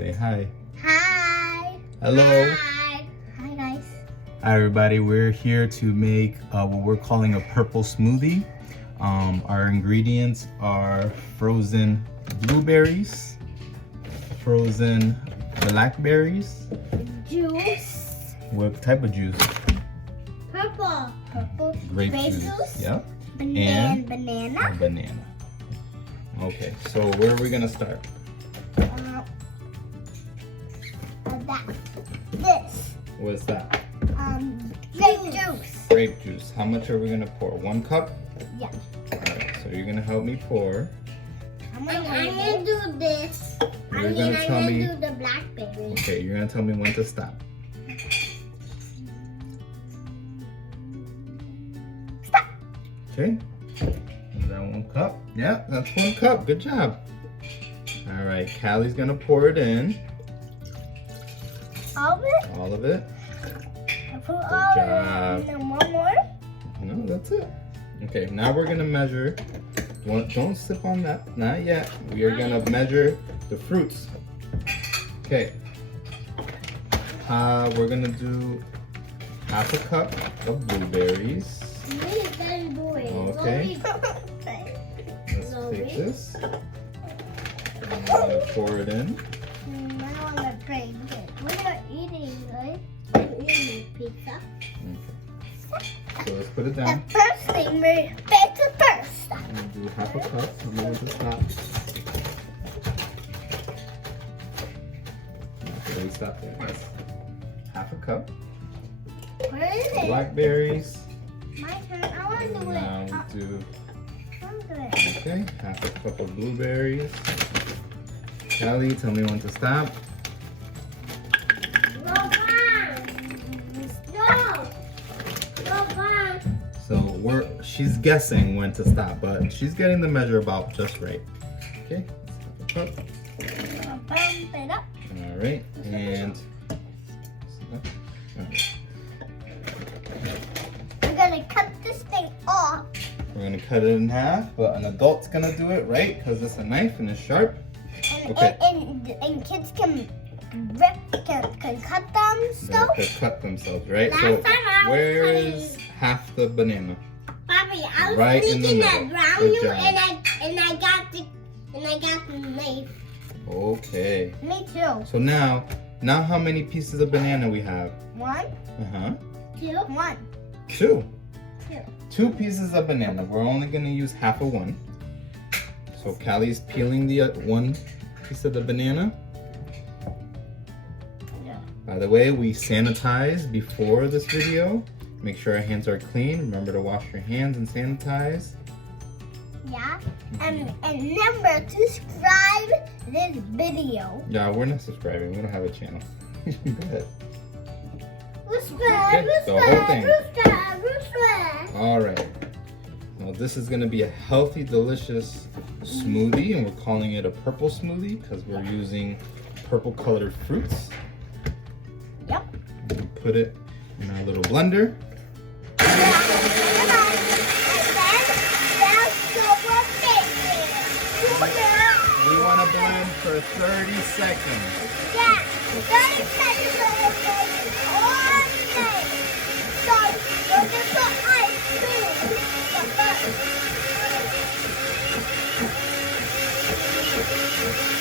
Say hi. Hi. Hello. Hi. Hi, guys. Hi, everybody. We're here to make what we're calling a purple smoothie. Our ingredients are frozen blueberries, frozen blackberries. Juice. What type of juice? Purple. Purple. Grape juice. Yep. And A banana. banana. Okay, so where are we gonna start? This. What's that? Grape juice. Grape juice. How much are we gonna pour? 1 cup? Yeah. Alright, so you're gonna help me pour. I'm gonna do this. You're gonna tell me. do the blackberry. Okay, you're gonna tell me when to stop. Stop. Okay. Is that 1 cup? Yeah, that's 1 cup. Good job. All right, Callie's gonna pour it in. All of it? All of it. I put Good all job. of it. And then one more. No, that's it. Okay, now we're gonna measure. Don't sip on that. Not yet. We are gonna measure the fruits. Okay. We're gonna do 1/2 cup of blueberries. Okay. Let's take this. And I'm gonna pour it in. I want to drink it. We're eating, right? We're eating pizza. So let's put it down. The first thing we're pizza first. I'm gonna do 1/2 cup. I'm going to stop. Okay, we stop there. That's 1/2 cup. Where is it? Blackberries. My turn. I want to do it. Now we do. I'll do it. Okay, 1/2 cup of blueberries. Callie, tell me when to stop. Go back. No. Go back. So she's guessing when to stop, but she's getting the measure about just right. Okay, 1/2 cup. Bump it up. All right, and We're gonna cut this thing off. we're gonna cut it in half, but an adult's gonna do it, right? Because it's a knife and it's sharp. And, Okay. and kids can can cut They themselves. could cut themselves, right? Last So time I was where cutting- is half the banana? Bobby, I was Right in the thinking middle. around Good you, job. and I got the knife. Okay. Me too. So now how many pieces of banana we have? 1, Uh-huh. 2, 1, 2. 2. 2 pieces of banana. We're only gonna use half of one. So Callie's peeling the 1 piece of the banana. Yeah. By the way, we sanitize before this video. Make sure our hands are clean. Remember to wash your hands and sanitize. Yeah. And remember to subscribe this video. Yeah, we're not subscribing. We don't have a channel. Go ahead. Subscribe, the whole thing. subscribe. All right. Well, this is going to be a healthy, delicious smoothie, and we're calling it a purple smoothie because we're using purple colored fruits. Yep. And we put it in our little blender. We want to blend for 30 seconds. Yeah, 30 seconds of it all day. So we're going to put ice cream.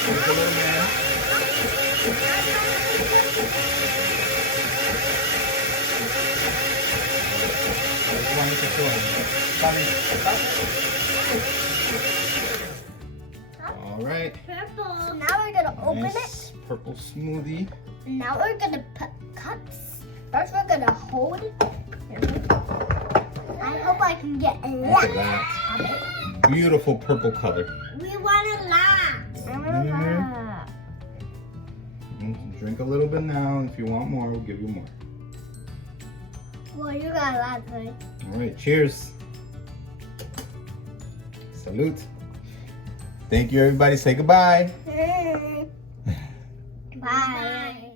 Here's a little man. Just wanted to show him. All right. Purple. So now we're going to open Nice it. purple smoothie. Now we're going to put cuts. First we're going to hold it. I hope I can get a Look lot at that. of it. Beautiful purple color. We want a lot. I want a lot. You can drink a little bit now. If you want more, we'll give you more. Well, you got a lot, right? All right, cheers. Salute. Thank you, everybody. Say goodbye. Bye.